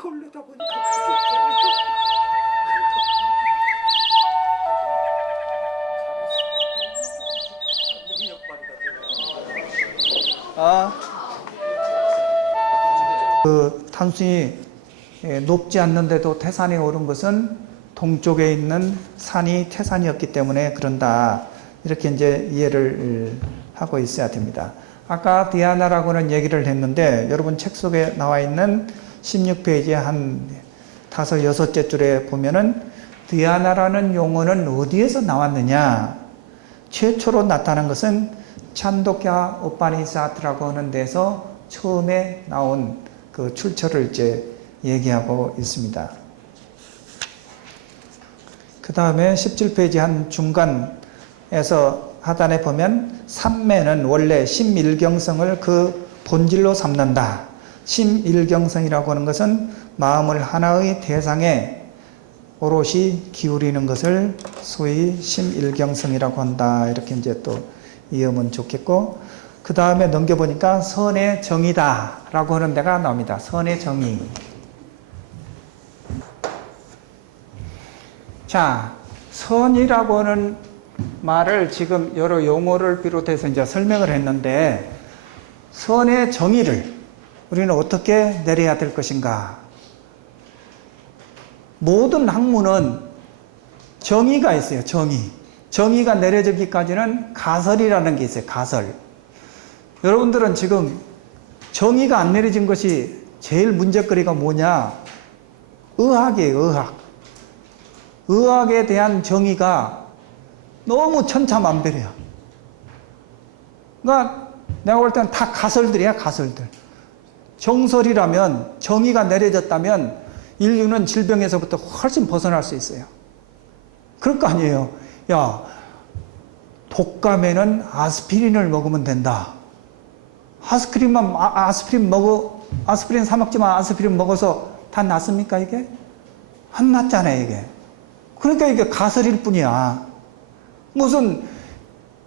그러다 보니까 단순히 높지 않는데도 태산이 오른 것은 동쪽에 있는 산이 태산이었기 때문에 그런다. 이렇게 이제 이해를 하고 있어야 됩니다. 아까 디아나라고는 얘기를 했는데 여러분 책 속에 나와 있는 16페이지에 한 5, 6째 줄에 보면은 디아나라는 용어는 어디에서 나왔느냐? 최초로 나타난 것은 찬도캬 우파니사트라고 하는 데서 처음에 나온 그 출처를 이제 얘기하고 있습니다. 그 다음에 17페이지 한 중간에서 하단에 보면 삼매는 원래 심일경성을 그 본질로 삼는다. 심일경성이라고 하는 것은 마음을 하나의 대상에 오롯이 기울이는 것을 소위 심일경성이라고 한다. 이렇게 이제 또 이해하면 좋겠고, 그 다음에 넘겨보니까 선의 정의다 라고 하는 데가 나옵니다. 선의 정의. 자, 선이라고 하는 말을 지금 여러 용어를 비롯해서 이제 설명을 했는데, 선의 정의를 우리는 어떻게 내려야 될 것인가? 모든 학문은 정의가 있어요. 정의가 내려지기까지는 가설이라는 게 있어요. 가설. 여러분들은 지금 정의가 안 내려진 것이 제일 문제거리가 뭐냐? 의학이에요. 의학. 의학에 대한 정의가 너무 천차만별이야. 그러니까 내가 볼 때는 다 가설들이야. 가설들. 정설이라면, 정의가 내려졌다면 인류는 질병에서부터 훨씬 벗어날 수 있어요. 그럴 거 아니에요. 야, 독감에는 아스피린을 먹으면 된다. 아스피린 사 먹지만 아스피린 먹어서 다 낫습니까, 이게? 안 낫잖아요, 이게. 그러니까 이게 가설일 뿐이야. 무슨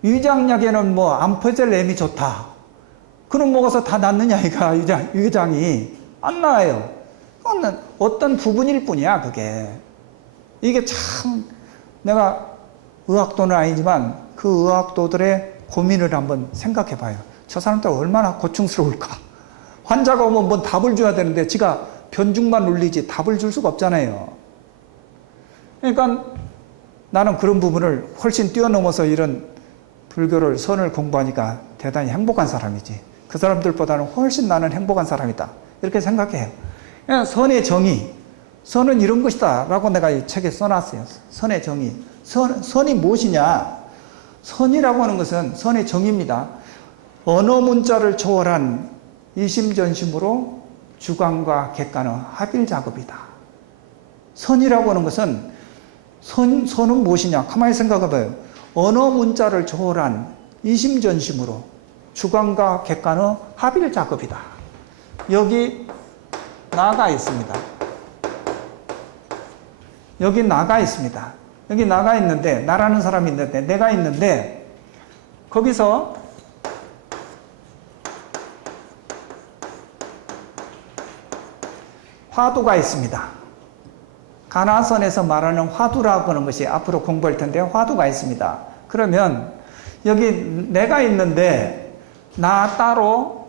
위장약에는 뭐 암페젤엠이 좋다. 그럼 먹어서 다 낫느냐, 이가 위장이. 안 나아요. 그건 어떤 부분일 뿐이야, 그게. 이게 참, 내가 의학도는 아니지만 그 의학도들의 고민을 한번 생각해 봐요. 저 사람들 얼마나 고충스러울까. 환자가 오면 뭔 답을 줘야 되는데 지가 변죽만 울리지 답을 줄 수가 없잖아요. 그러니까 나는 그런 부분을 훨씬 뛰어넘어서 이런 불교를 선을 공부하니까 대단히 행복한 사람이지. 그 사람들보다는 훨씬 나는 행복한 사람이다. 이렇게 생각해요. 선의 정의. 선은 이런 것이다 라고 내가 이 책에 써놨어요. 선의 정의. 선이 무엇이냐? 선이라고 하는 것은 선의 정의입니다. 언어 문자를 초월한 이심전심으로 주관과 객관의 합일 작업이다. 선이라고 하는 것은 선은 무엇이냐? 가만히 생각해 봐요. 언어 문자를 초월한 이심전심으로 주관과 객관의 합일 작업이다. 여기 나가 있습니다. 여기 나가 있습니다. 여기 나가 있는데, 나라는 사람이 있는데, 내가 있는데, 거기서 화두가 있습니다. 가나선에서 말하는 화두라고 하는 것이 앞으로 공부할 텐데, 화두가 있습니다. 그러면 여기 내가 있는데, 나 따로,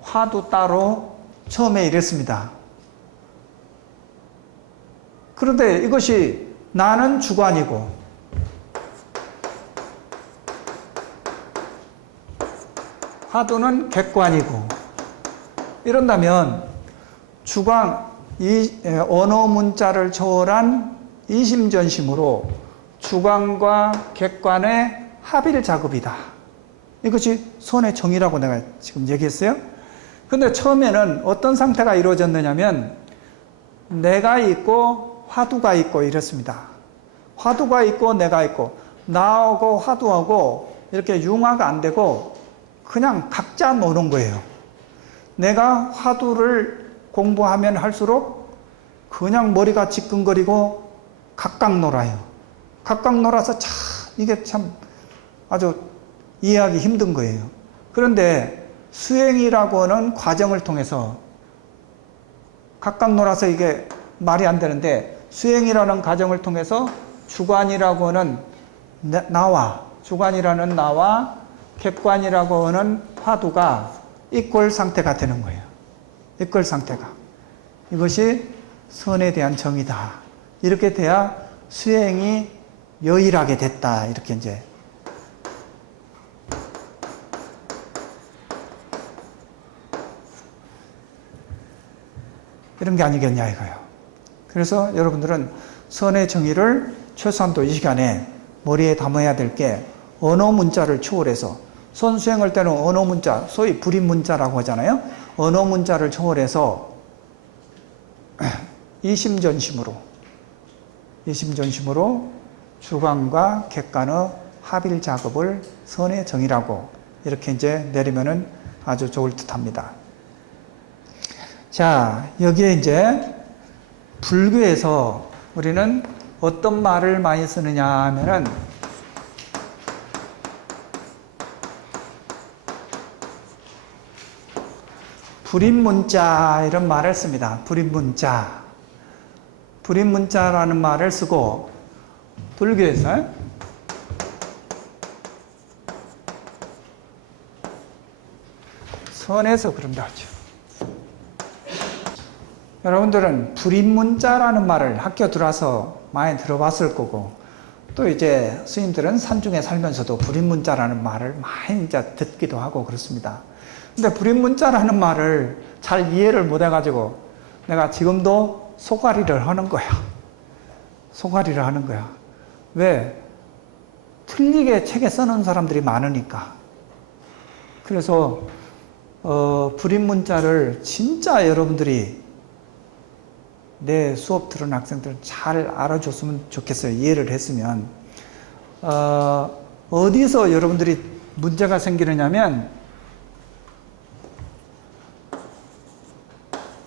화두 따로, 처음에 이랬습니다. 그런데 이것이 나는 주관이고 화두는 객관이고 이런다면 주관, 언어 문자를 초월한 이심전심으로 주관과 객관의 합일 작업이다. 이것이 선의 정의라고 내가 지금 얘기했어요. 그런데 처음에는 어떤 상태가 이루어졌느냐면 내가 있고 화두가 있고 이렇습니다. 화두가 있고 내가 있고 나하고 화두하고 이렇게 융화가 안 되고 그냥 각자 노는 거예요. 내가 화두를 공부하면 할수록 그냥 머리가 지끈거리고 각각 놀아요. 각각 놀아서 참 이게 참 아주 이해하기 힘든 거예요. 그런데 수행이라고 하는 과정을 통해서 각각 놀아서 이게 말이 안 되는데 수행이라는 과정을 통해서 주관이라고 하는 주관이라는 나와 객관이라고 하는 화두가 이꼴 상태가 되는 거예요. 이꼴 상태가. 이것이 선에 대한 정의다. 이렇게 돼야 수행이 여일하게 됐다. 이렇게 이제. 이런 게 아니겠냐 이거예요. 그래서 여러분들은 선의 정의를 최소한도 이 시간에 머리에 담아야 될 게 언어 문자를 초월해서 선수행할 때는 언어 문자, 소위 불임 문자라고 하잖아요. 언어 문자를 초월해서 이심전심으로 주관과 객관의 합일 작업을 선의 정의라고 이렇게 이제 내리면은 아주 좋을 듯합니다. 자, 여기에 이제 불교에서 우리는 어떤 말을 많이 쓰느냐 하면은 불임문자 이런 말을 씁니다. 불임문자. 불임문자라는 말을 쓰고 불교에서 선에서 그런다 하죠. 여러분들은 불임문자라는 말을 학교 들어와서 많이 들어봤을 거고 또 이제 스님들은 산중에 살면서도 불임문자라는 말을 많이 이제 듣기도 하고 그렇습니다. 근데 불임문자라는 말을 잘 이해를 못 해가지고 내가 지금도 소가리를 하는 거야. 소가리를 하는 거야. 왜? 틀리게 책에 써놓은 사람들이 많으니까. 그래서 불임문자를 진짜 여러분들이 내 수업 들은 학생들 잘 알아줬으면 좋겠어요. 이해를 했으면. 어디서 여러분들이 문제가 생기느냐면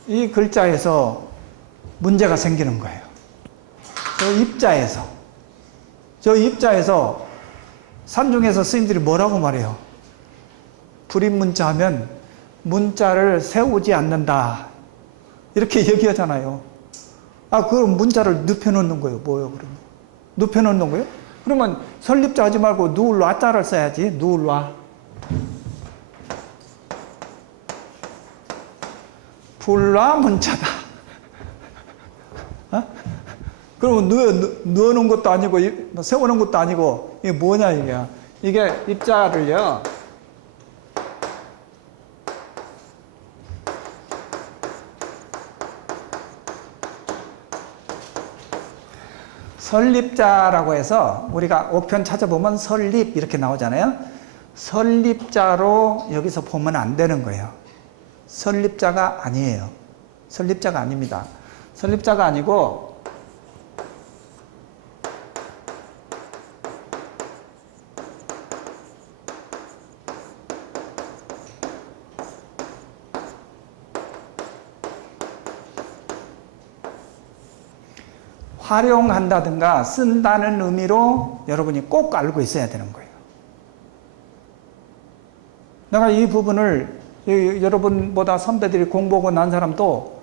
이 글자에서 문제가 생기는 거예요. 저 입자에서 산중에서 스님들이 뭐라고 말해요? 불임문자 하면 문자를 세우지 않는다. 이렇게 얘기하잖아요. 그럼 문자를 눕혀놓는 거예요. 뭐예요, 그러면? 눕혀놓는 거예요? 그러면 설립자 하지 말고 누울라자를 써야지. 누울라. 불라 문자다. 그러면 누워놓은 것도 아니고, 세워놓은 것도 아니고, 이게 뭐냐, 이게. 이게 입자를요, 설립자라고 해서 우리가 오편 찾아보면 설립 이렇게 나오잖아요. 설립자로 여기서 보면 안 되는 거예요. 설립자가 아니에요. 설립자가 아닙니다. 설립자가 아니고 활용한다든가 쓴다는 의미로 여러분이 꼭 알고 있어야 되는 거예요. 내가 이 부분을 여러분보다 선배들이 공부하고 난 사람도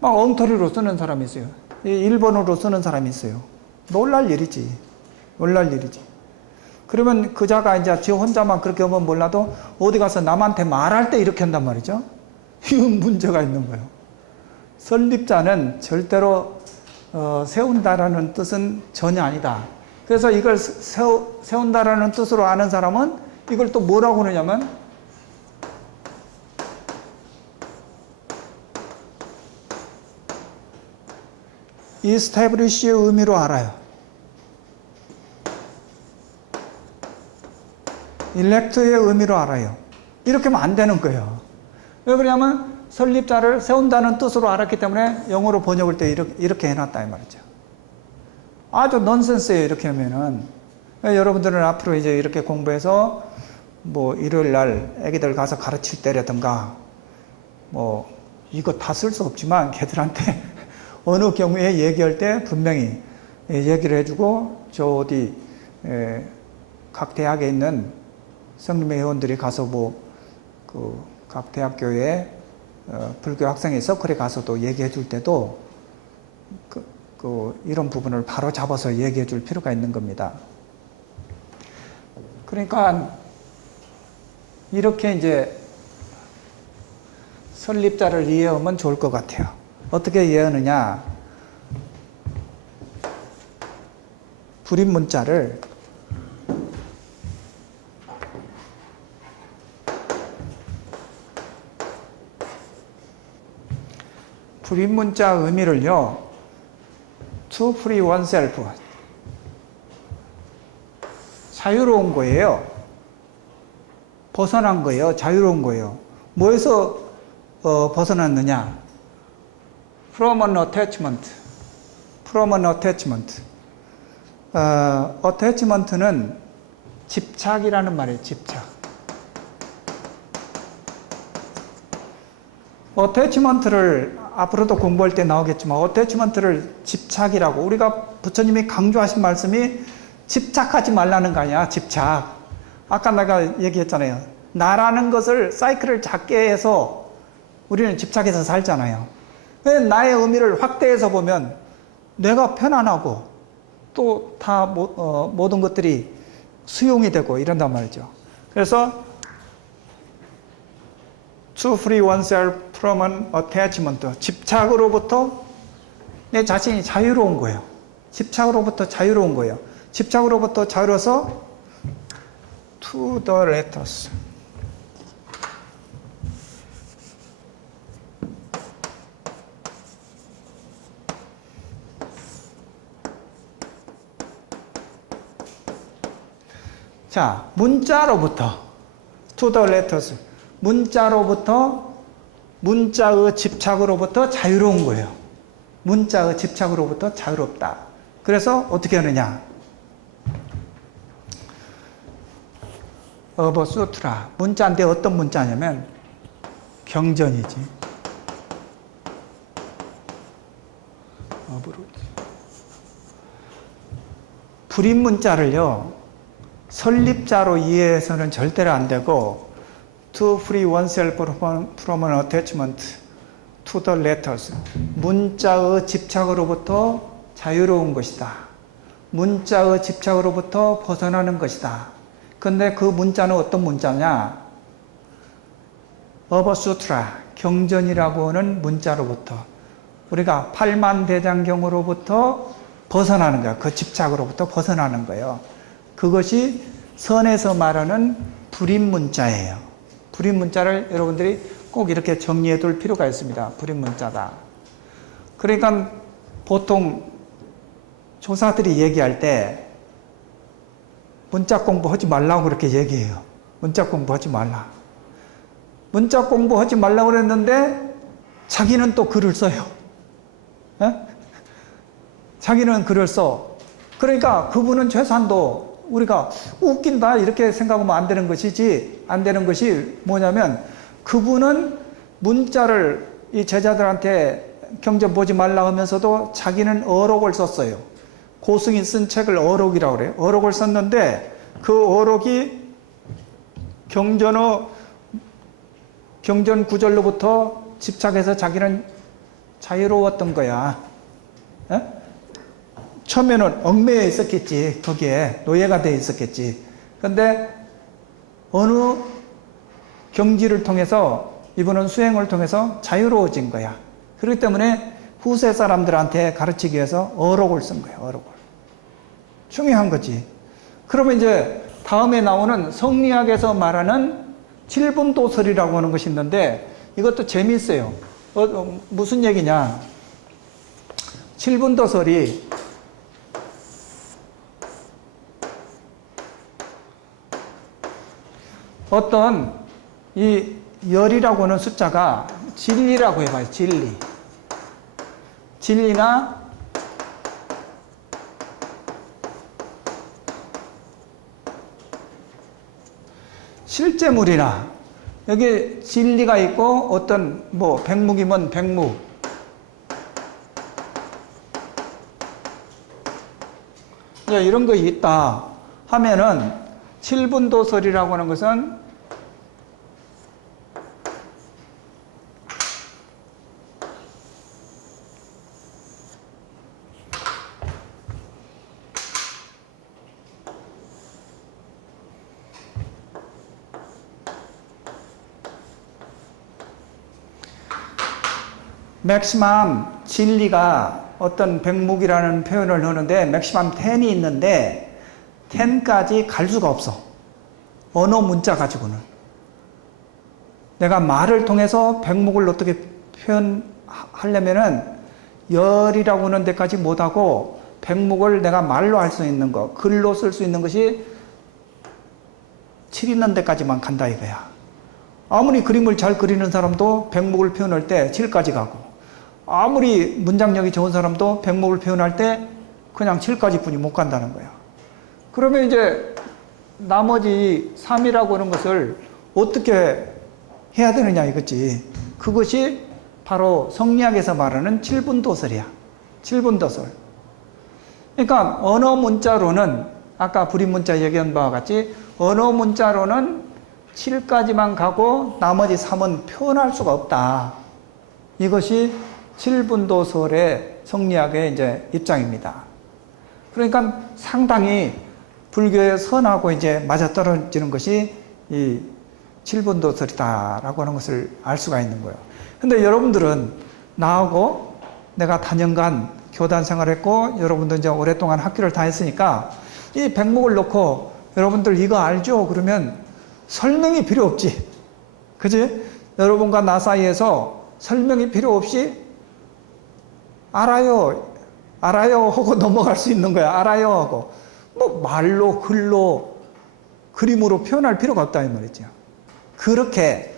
막 엉터리로 쓰는 사람이 있어요. 일본어로 쓰는 사람이 있어요. 놀랄 일이지. 놀랄 일이지. 그러면 그자가 이제 지 혼자만 그렇게 하면 몰라도 어디 가서 남한테 말할 때 이렇게 한단 말이죠. 이건 문제가 있는 거예요. 설립자는 절대로 세운다라는 뜻은 전혀 아니다. 그래서 이걸 세운다라는 뜻으로 아는 사람은 이걸 또 뭐라고 하느냐면 establish의 의미로 알아요. elect의 의미로 알아요. 이렇게 하면 안 되는 거예요. 왜 그러냐면 설립자를 세운다는 뜻으로 알았기 때문에 영어로 번역할 때 이렇게 해놨다 이 말이죠. 아주 넌센스예요. 이렇게 하면은. 여러분들은 앞으로 이제 이렇게 공부해서 뭐 일요일 날 애기들 가서 가르칠 때라든가 뭐 이거 다 쓸 수 없지만 걔들한테 어느 경우에 얘기할 때 분명히 얘기를 해주고 저 어디 각 대학에 있는 성림의 회원들이 가서 뭐 그 각 대학교에 불교 학생의 서클에 가서도 얘기해 줄 때도 이런 부분을 바로 잡아서 얘기해 줄 필요가 있는 겁니다. 그러니까 이렇게 이제 설립자를 이해하면 좋을 것 같아요. 어떻게 이해하느냐? 불입문자를 불입문자 의미를요, to free oneself, 자유로운 거예요. 벗어난 거예요. 자유로운 거예요. 뭐에서 벗어났느냐? From an attachment. From an attachment. attachment는 집착이라는 말이에요. 집착. attachment를 앞으로도 공부할 때 나오겠지만 attachment를 집착이라고, 우리가 부처님이 강조하신 말씀이 집착하지 말라는 거 아니야. 집착. 아까 내가 얘기했잖아요. 나라는 것을 사이클을 작게 해서 우리는 집착해서 살잖아요. 나의 의미를 확대해서 보면 내가 편안하고 또 다 모든 것들이 수용이 되고 이런단 말이죠. 그래서 to free oneself from an attachment, 집착으로부터 내 자신이 자유로운 거예요. 집착으로부터 자유로운 거예요. 집착으로부터 자유로워서 to the letters. 자, 문자로부터 to the letters. 문자로부터, 문자의 집착으로부터 자유로운 거예요. 문자의 집착으로부터 자유롭다. 그래서 어떻게 하느냐? 어버수트라. 문자인데 어떤 문자냐면 경전이지. 불입문자를요, 설립자로 이해해서는 절대로 안 되고, to free oneself from an attachment to the letters. 문자의 집착으로부터 자유로운 것이다. 문자의 집착으로부터 벗어나는 것이다. 근데 그 문자는 어떤 문자냐? 어버수트라, 경전이라고 하는 문자로부터, 우리가 팔만대장경으로부터 벗어나는 거야. 그 집착으로부터 벗어나는 거예요. 그것이 선에서 말하는 불입문자예요. 불입문자를 여러분들이 꼭 이렇게 정리해 둘 필요가 있습니다. 불입문자다. 그러니까 보통 조사들이 얘기할 때 문자 공부하지 말라고 그렇게 얘기해요. 문자 공부하지 말라. 문자 공부하지 말라고 그랬는데 자기는 또 글을 써요. 에? 자기는 글을 써. 그러니까 그분은 최소한도 우리가 웃긴다 이렇게 생각하면 안 되는 것이지, 안 되는 것이 뭐냐면 그분은 문자를 이 제자들한테 경전 보지 말라 하면서도 자기는 어록을 썼어요. 고승이 쓴 책을 어록이라고 그래요. 어록을 썼는데 그 어록이 경전 구절로부터 집착해서 자기는 자유로웠던 거야. 에? 처음에는 얽매여 있었겠지. 거기에 노예가 되어 있었겠지. 그런데 어느 경지를 통해서 이분은 수행을 통해서 자유로워진 거야. 그렇기 때문에 후세 사람들한테 가르치기 위해서 어록을 쓴 거야. 어록을. 중요한 거지. 그러면 이제 다음에 나오는 성리학에서 말하는 칠분도설이라고 하는 것이 있는데 이것도 재미있어요. 무슨 얘기냐? 칠분도설이 어떤 이 열이라고 하는 숫자가 진리라고 해봐요. 진리. 진리나 실제물이나 여기 진리가 있고 어떤 뭐 백묵이면 백묵, 이런 거 있다 하면은 칠분도설이라고 하는 것은 맥시멈 진리가 어떤 백묵이라는 표현을 하는데 맥시멈 10이 있는데 10까지 갈 수가 없어. 언어 문자 가지고는. 내가 말을 통해서 백묵을 어떻게 표현하려면은 열이라고 하는 데까지 못하고 백묵을 내가 말로 할 수 있는 거, 글로 쓸 수 있는 것이 7 있는 데까지만 간다 이거야. 아무리 그림을 잘 그리는 사람도 백묵을 표현할 때 7까지 가고, 아무리 문장력이 좋은 사람도 백묵을 표현할 때 그냥 7까지 뿐이 못 간다는 거야. 그러면 이제 나머지 3이라고 하는 것을 어떻게 해야 되느냐 이거지. 그것이 바로 성리학에서 말하는 7분도설이야. 7분도설. 그러니까 언어 문자로는 아까 불임문자 얘기한 바와 같이 언어 문자로는 7까지만 가고 나머지 3은 표현할 수가 없다. 이것이 7분도설의 성리학의 이제 입장입니다. 그러니까 상당히 불교의 선하고 이제 맞아떨어지는 것이 이 7분도설이다라고 하는 것을 알 수가 있는 거예요. 근데 여러분들은 나하고 내가 다년간 교단 생활했고 여러분도 이제 오랫동안 학교를 다녔으니까 이 백목을 놓고 여러분들 이거 알죠? 그러면 설명이 필요 없지. 그지? 여러분과 나 사이에서 설명이 필요 없이 알아요 하고 넘어갈 수 있는 거야. 알아요 하고. 뭐 말로, 글로, 그림으로 표현할 필요가 없다 이 말이죠. 그렇게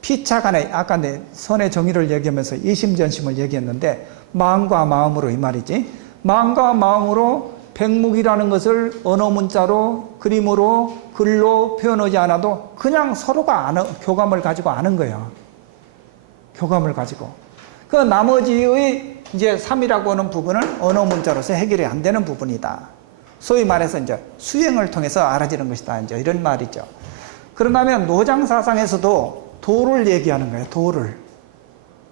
피차간에 아까 내 선의 정의를 얘기하면서 이심전심을 얘기했는데 마음과 마음으로 이 말이지. 마음과 마음으로 백묵이라는 것을 언어 문자로, 그림으로, 글로 표현하지 않아도 그냥 서로가 교감을 가지고 아는 거예요. 교감을 가지고. 그 나머지의 이제 3이라고 하는 부분은 언어 문자로서 해결이 안 되는 부분이다. 소위 말해서 이제 수행을 통해서 알아지는 것이다. 이제 이런 말이죠. 그런다면 노장사상에서도 도를 얘기하는 거예요.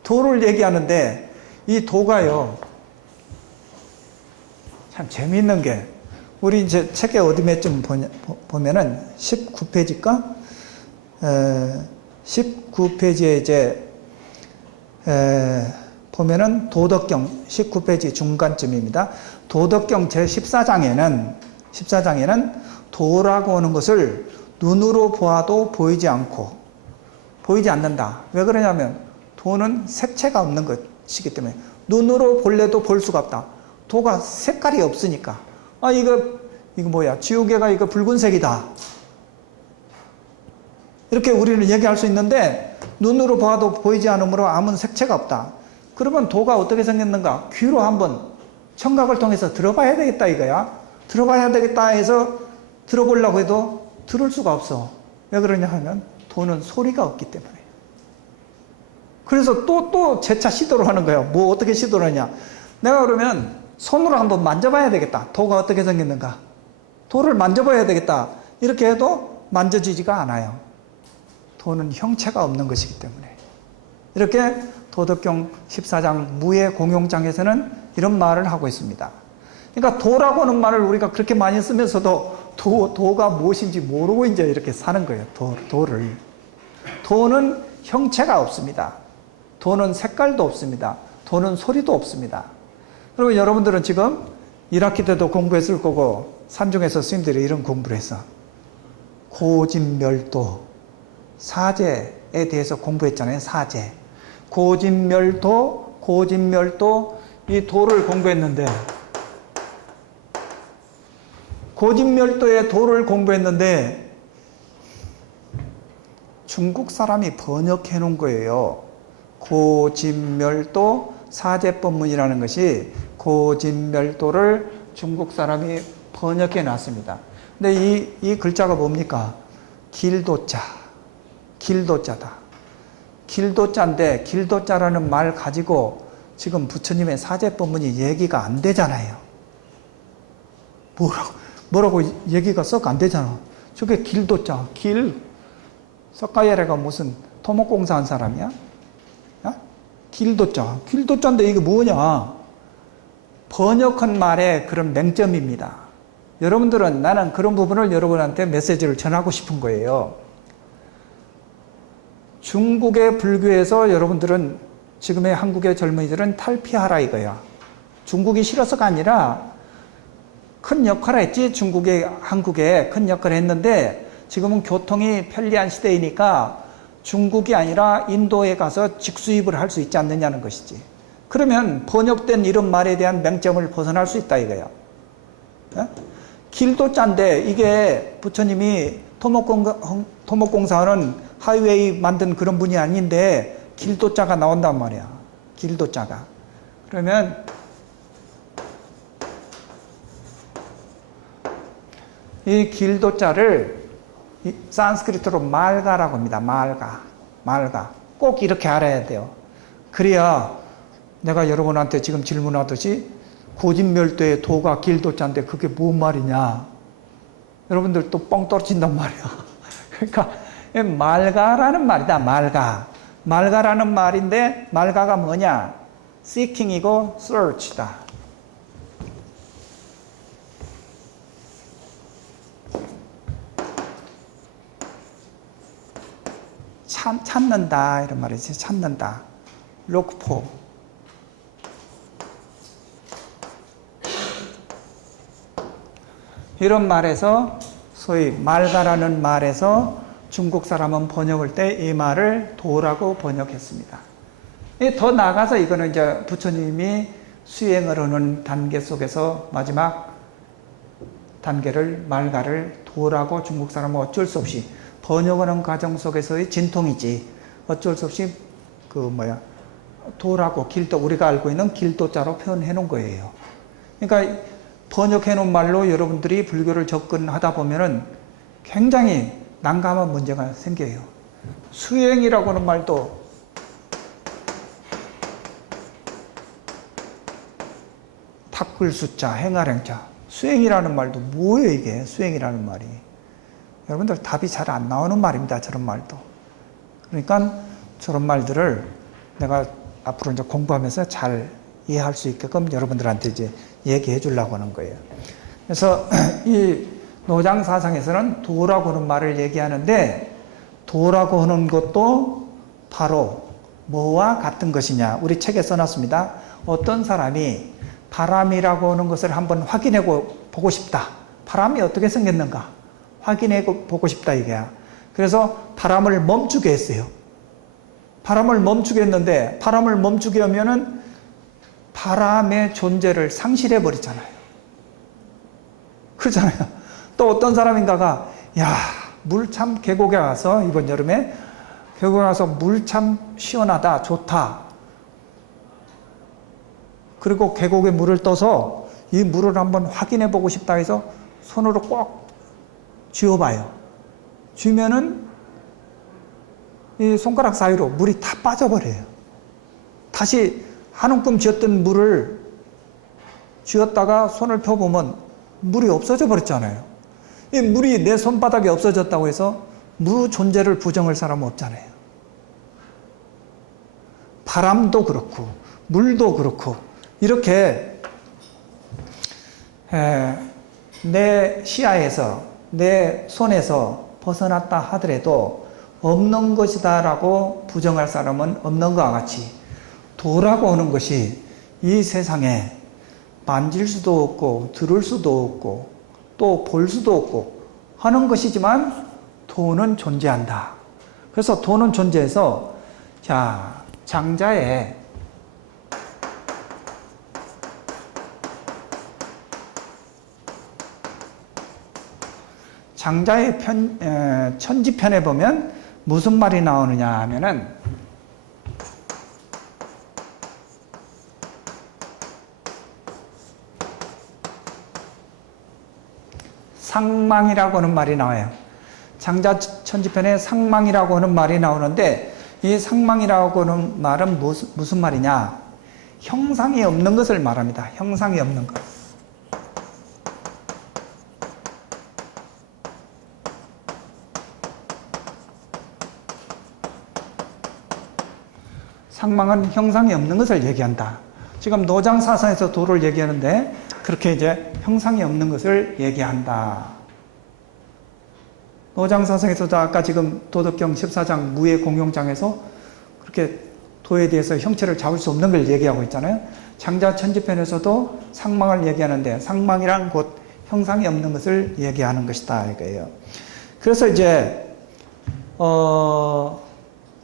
도를 얘기하는데 이 도가요. 참 재미있는 게 우리 이제 책에 어디 몇쯤 보면은 19페이지일까? 19페이지에 이제 보면은 도덕경 19페이지 중간쯤입니다. 도덕경 제14장에는 도라고 하는 것을 눈으로 보아도 보이지 않는다. 왜 그러냐면 도는 색채가 없는 것이기 때문에 눈으로 볼래도 볼 수가 없다. 도가 색깔이 없으니까. 아 이거 뭐야? 지우개가 이거 붉은색이다. 이렇게 우리는 얘기할 수 있는데 눈으로 봐도 보이지 않으므로 아무 색채가 없다. 그러면 도가 어떻게 생겼는가? 귀로 한번 청각을 통해서 들어봐야 되겠다 이거야. 들어봐야 되겠다 해서 들어보려고 해도 들을 수가 없어. 왜 그러냐 하면 도는 소리가 없기 때문에. 그래서 또 재차 시도를 하는 거예요. 뭐 어떻게 시도를 하냐. 내가 그러면 손으로 한번 만져봐야 되겠다. 도가 어떻게 생겼는가. 도를 만져봐야 되겠다. 이렇게 해도 만져지지가 않아요. 도는 형체가 없는 것이기 때문에. 이렇게 도덕경 14장 무예 공용장에서는 이런 말을 하고 있습니다. 그러니까 도라고 하는 말을 우리가 그렇게 많이 쓰면서도 도가 무엇인지 모르고 이제 이렇게 사는 거예요. 도를. 도는 형체가 없습니다. 도는 색깔도 없습니다. 도는 소리도 없습니다. 그리고 여러분들은 지금 1학기 때도 공부했을 거고 산중에서 스님들이 이런 공부를 했어. 고진멸도 사제에 대해서 공부했잖아요. 사제. 고진멸도 이 도를 공부했는데 고진멸도의 도를 공부했는데 중국 사람이 번역해 놓은 거예요. 고진멸도 사제법문이라는 것이 고진멸도를 중국 사람이 번역해 놨습니다. 근데 이 글자가 뭡니까? 길도자다. 길도자인데 길도자라는 말 가지고 지금 부처님의 사제법문이 얘기가 안 되잖아요. 뭐라고 얘기가 썩 안 되잖아. 저게 길도자, 석가예래가 무슨 토목공사 한 사람이야? 길도자인데 이게 뭐냐? 번역한 말의 그런 맹점입니다. 여러분들은 나는 그런 부분을 여러분한테 메시지를 전하고 싶은 거예요. 중국의 불교에서 여러분들은 지금의 한국의 젊은이들은 탈피하라 이거야. 중국이 싫어서가 아니라 큰 역할을 했지. 중국이 한국에 큰 역할을 했는데 지금은 교통이 편리한 시대이니까 중국이 아니라 인도에 가서 직수입을 할 수 있지 않느냐는 것이지. 그러면 번역된 이런 말에 대한 맹점을 벗어날 수 있다 이거야. 길도 짠데 이게 부처님이 토목공사하는 하이웨이 만든 그런 분이 아닌데 길도 짜가 나온단 말이야. 길도 짜가. 그러면 이 길도 짜를 산스크리트로 말가라고 합니다. 말가. 꼭 이렇게 알아야 돼요. 그래야 내가 여러분한테 지금 질문하듯이 고진멸도의 도가 길도 짜인데 그게 뭔 말이냐. 여러분들 또 뻥 떨어진단 말이야. 그러니까 말가라는 말이다. 말가라는 말인데 말가가 뭐냐. seeking이고 search다. 찾는다 이런 말이지. 찾는다. look for. 이런 말에서 소위 말가라는 말에서 중국 사람은 번역할 때 이 말을 도라고 번역했습니다. 더 나아가서 이거는 이제 부처님이 수행을 하는 단계 속에서 마지막 단계를 말가를 도라고 중국 사람은 어쩔 수 없이 번역하는 과정 속에서의 진통이지 어쩔 수 없이 도라고 길도 우리가 알고 있는 길도자로 표현해 놓은 거예요. 그러니까 번역해 놓은 말로 여러분들이 불교를 접근하다 보면은 굉장히 난감한 문제가 생겨요. 수행이라고 하는 말도 닦을 숫자, 행할 행자. 수행이라는 말도 뭐예요 이게 수행이라는 말이. 여러분들 답이 잘 안 나오는 말입니다. 저런 말도. 그러니까 저런 말들을 내가 앞으로 이제 공부하면서 잘 이해할 수 있게끔 여러분들한테 이제 얘기해 주려고 하는 거예요. 그래서 이 노장사상에서는 도라고 하는 말을 얘기하는데 도라고 하는 것도 바로 뭐와 같은 것이냐. 우리 책에 써놨습니다. 어떤 사람이 바람이라고 하는 것을 한번 확인해 보고 싶다. 바람이 어떻게 생겼는가 확인해 보고 싶다 이게야. 그래서 바람을 멈추게 했어요. 바람을 멈추게 했는데 바람을 멈추게 하면은 바람의 존재를 상실해 버리잖아요. 그렇잖아요. 또 어떤 사람인가가 야, 물 참 계곡에 가서 이번 여름에 계곡에 가서 물 참 시원하다, 좋다. 그리고 계곡에 물을 떠서 이 물을 한번 확인해 보고 싶다 해서 손으로 꼭 쥐어봐요. 쥐면은 이 손가락 사이로 물이 다 빠져버려요. 다시 한 움큼 쥐었던 물을 쥐었다가 손을 펴보면 물이 없어져 버렸잖아요. 이 물이 내 손바닥에 없어졌다고 해서 무 존재를 부정할 사람은 없잖아요. 바람도 그렇고 물도 그렇고 이렇게 내 시야에서 내 손에서 벗어났다 하더라도 없는 것이다 라고 부정할 사람은 없는 것과 같이 도라고 하는 것이 이 세상에 만질 수도 없고 들을 수도 없고 또 볼 수도 없고 하는 것이지만 도는 존재한다. 그래서 도는 존재해서 자 장자의 천지편에 보면 무슨 말이 나오느냐 하면은 상망이라고 하는 말이 나와요. 장자 천지편에 상망이라고 하는 말이 나오는데 이 상망이라고 하는 말은 무슨 말이냐? 형상이 없는 것을 말합니다. 형상이 없는 것. 상망은 형상이 없는 것을 얘기한다. 지금 노장사상에서 도를 얘기하는데 그렇게 이제 형상이 없는 것을 얘기한다. 노장사상에서도 아까 지금 도덕경 14장 무의 공용장에서 그렇게 도에 대해서 형체를 잡을 수 없는 걸 얘기하고 있잖아요. 장자천지편에서도 상망을 얘기하는데 상망이란 곧 형상이 없는 것을 얘기하는 것이다 이거예요. 그래서 이제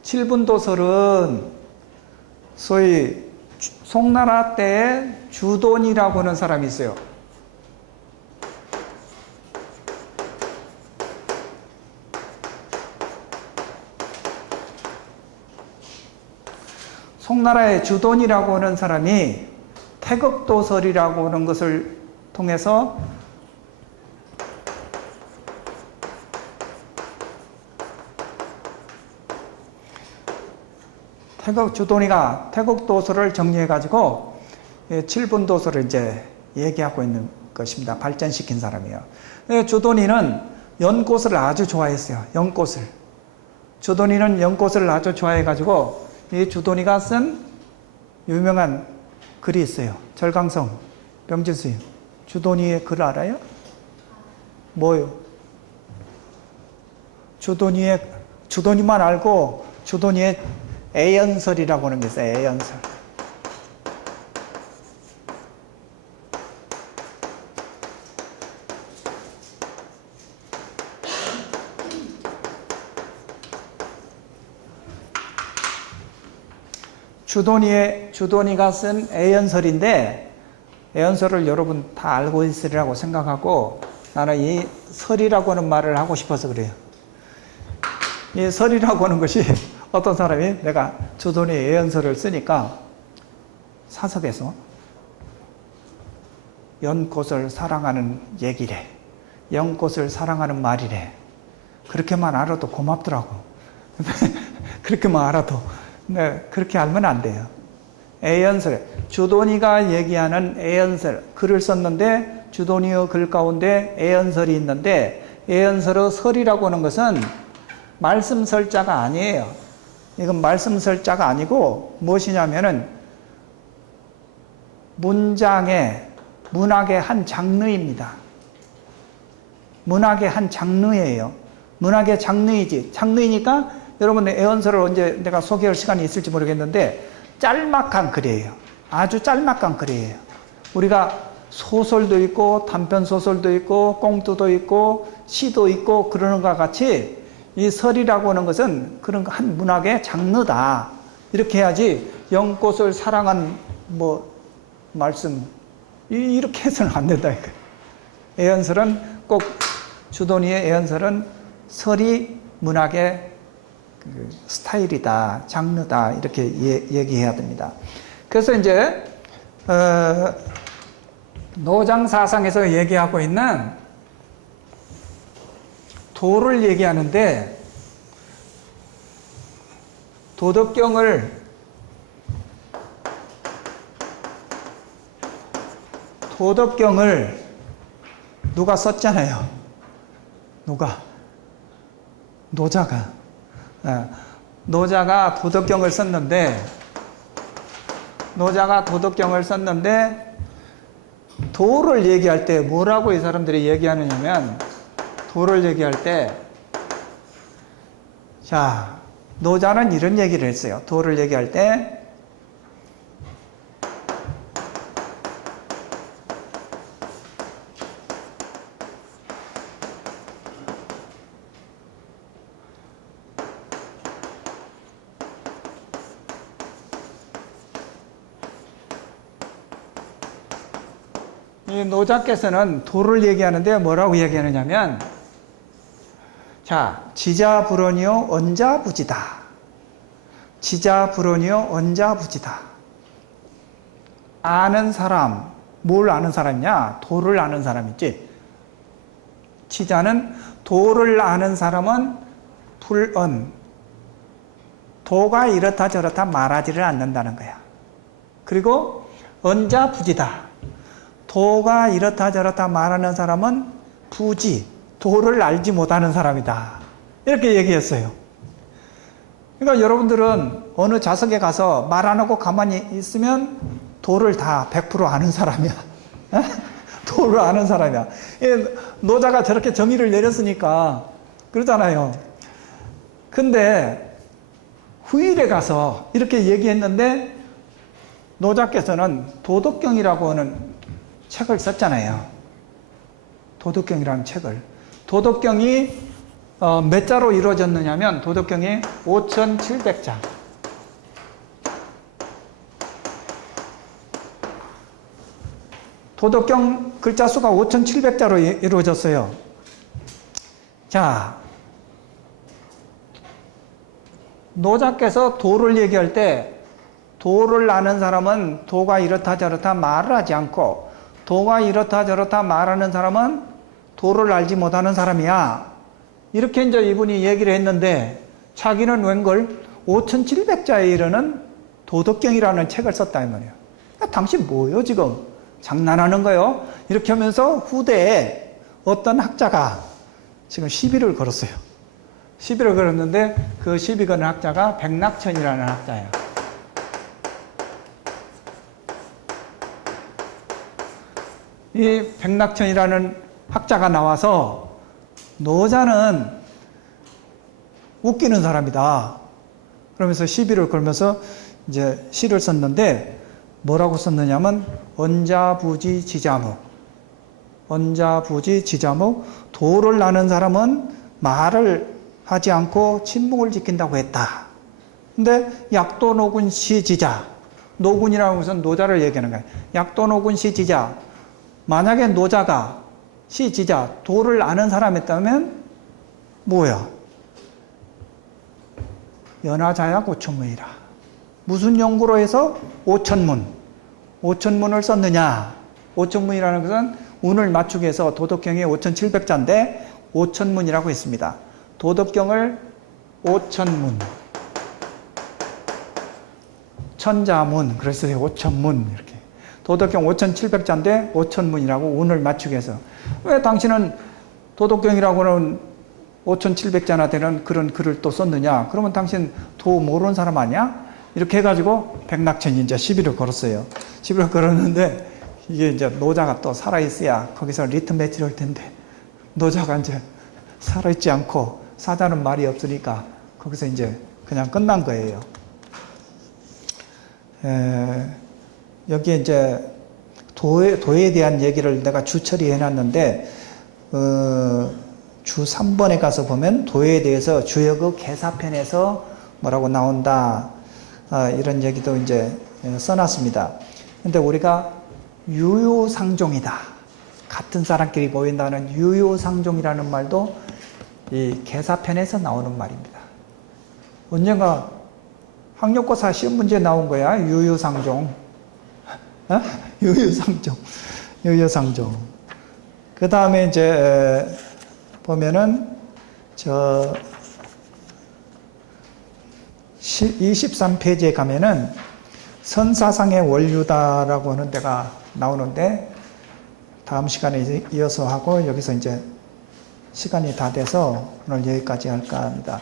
7분도설은 소위 송나라 때에 주돈이라고 하는 사람이 있어요. 송나라의 주돈이라고 하는 사람이 태극도설이라고 하는 것을 통해서 주돈이가 태극도설을 정리해가지고 7분도설을 이제 얘기하고 있는 것입니다. 발전시킨 사람이에요. 주돈이는 연꽃을 아주 좋아했어요. 연꽃을. 주돈이는 연꽃을 아주 좋아해가지고 이 주돈이가 쓴 유명한 글이 있어요. 절강성, 명진스님. 주돈이의 글 알아요? 뭐요? 주돈이만 알고 주돈이의 애연설이라고 하는 게 있어요. 애연설. 주돈이가 쓴 애연설인데 애연설을 여러분 다 알고 있으리라고 생각하고 나는 이 설이라고 하는 말을 하고 싶어서 그래요. 이 설이라고 하는 것이 어떤 사람이 내가 주돈이의 애연설을 쓰니까 사석에서 연꽃을 사랑하는 얘기래. 연꽃을 사랑하는 말이래. 그렇게만 알아도 고맙더라고. 그렇게만 알아도. 네, 그렇게 알면 안 돼요. 애연설. 주돈이가 얘기하는 애연설. 글을 썼는데 주돈이의 글 가운데 애연설이 있는데 애연설의 설이라고 하는 것은 말씀설자가 아니에요. 이건 말씀설자가 아니고 무엇이냐면은 문학의 한 장르입니다. 문학의 한 장르예요. 문학의 장르이지. 장르이니까 여러분 애연설을 언제 내가 소개할 시간이 있을지 모르겠는데 짤막한 글이에요. 아주 짤막한 글이에요. 우리가 소설도 있고 단편소설도 있고 꽁트도 있고 시도 있고 그러는 것과 같이 이 설이라고 하는 것은 그런 한 문학의 장르다. 이렇게 해야지 연꽃을 사랑한 말씀 이렇게 해서는 안 된다. 애연설은 꼭 주돈이의 애연설은 설이 문학의 스타일이다, 장르다 이렇게 얘기해야 됩니다. 그래서 이제 노장사상에서 얘기하고 있는 도를 얘기하는데 도덕경을 누가 썼잖아요. 노자가 도덕경을 썼는데 도를 얘기할 때 뭐라고 이 사람들이 얘기하느냐면 도를 얘기할 때 자, 노자는 이런 얘기를 했어요. 도를 얘기할 때 이 노자께서는 도를 얘기하는데 뭐라고 얘기하느냐면 자, 지자불언이요 언자부지다. 지자불언이요 언자부지다. 아는 사람, 뭘 아는 사람이냐? 도를 아는 사람이지. 지자는 도를 아는 사람은 불언. 도가 이렇다 저렇다 말하지를 않는다는 거야. 그리고 언자부지다. 도가 이렇다 저렇다 말하는 사람은 부지, 도를 알지 못하는 사람이다. 이렇게 얘기했어요. 그러니까 여러분들은 어느 좌석에 가서 말 안 하고 가만히 있으면 도를 다 100% 아는 사람이야. 도를 아는 사람이야. 노자가 저렇게 정의를 내렸으니까 그러잖아요. 근데 후일에 가서 이렇게 얘기했는데 노자께서는 도덕경이라고 하는 책을 썼잖아요. 도덕경이라는 책을. 도덕경이 몇 자로 이루어졌느냐면 도덕경이 5,700자. 도덕경 글자 수가 5,700자로 이루어졌어요. 자, 노자께서 도를 얘기할 때 도를 아는 사람은 도가 이렇다 저렇다 말을 하지 않고 도가 이렇다 저렇다 말하는 사람은 도를 알지 못하는 사람이야. 이렇게 이제 이분이 얘기를 했는데 자기는 웬걸 5,700자에 이르는 도덕경이라는 책을 썼다 이 말이에요. 야, 당신 뭐예요 지금? 장난하는 거예요? 이렇게 하면서 후대에 어떤 학자가 지금 시비를 걸었어요. 시비를 걸었는데 그 시비 거는 학자가 백낙천이라는 학자예요. 이 백낙천이라는 학자가 나와서 노자는 웃기는 사람이다. 그러면서 시비를 걸면서 이제 시를 썼는데 뭐라고 썼느냐면 언자부지 지자목. 언자부지 지자목. 도를 아는 사람은 말을 하지 않고 침묵을 지킨다고 했다. 근데 약도노군 시지자. 노군이라고 해서 노자를 얘기하는 거예요. 약도노군 시지자. 만약에 노자가 시지자 도를 아는 사람이었다면 뭐야? 연하자약 5천문이라. 무슨 연구로 해서 5천문. 5천문을 썼느냐? 5천문이라는 것은 운을 맞추기 위해서 도덕경이 5,700자인데 5천문이라고 했습니다. 도덕경을 5천문. 천자문. 그래서 5천문. 이렇게. 도덕경 5,700자인데 5천문이라고 운을 맞추기 위해서. 왜 당신은 도덕경이라고는 5,700자나 되는 그런 글을 또 썼느냐? 그러면 당신 도 모르는 사람 아니야? 이렇게 해가지고 백낙천이 이제 시비를 걸었어요. 시비를 걸었는데 이게 이제 노자가 또 살아있어야 거기서 리트매치를 할 텐데 노자가 이제 살아있지 않고 사자는 말이 없으니까 거기서 이제 그냥 끝난 거예요. 여기에 이제 도에 대한 얘기를 내가 주처리해 놨는데, 주 3번에 가서 보면 도에 대해서 주역의 개사편에서 뭐라고 나온다. 이런 얘기도 이제 써놨습니다. 근데 우리가 유효상종이다. 같은 사람끼리 모인다는 유효상종이라는 말도 이 개사편에서 나오는 말입니다. 언젠가 학력고사 시험 문제 나온 거야. 유효상종. 유효상종. 유효상종. 그 다음에 이제 보면은 23페이지에 가면은 선사상의 원류다라고 하는 데가 나오는데 다음 시간에 이어서 하고 여기서 이제 시간이 다 돼서 오늘 여기까지 할까 합니다.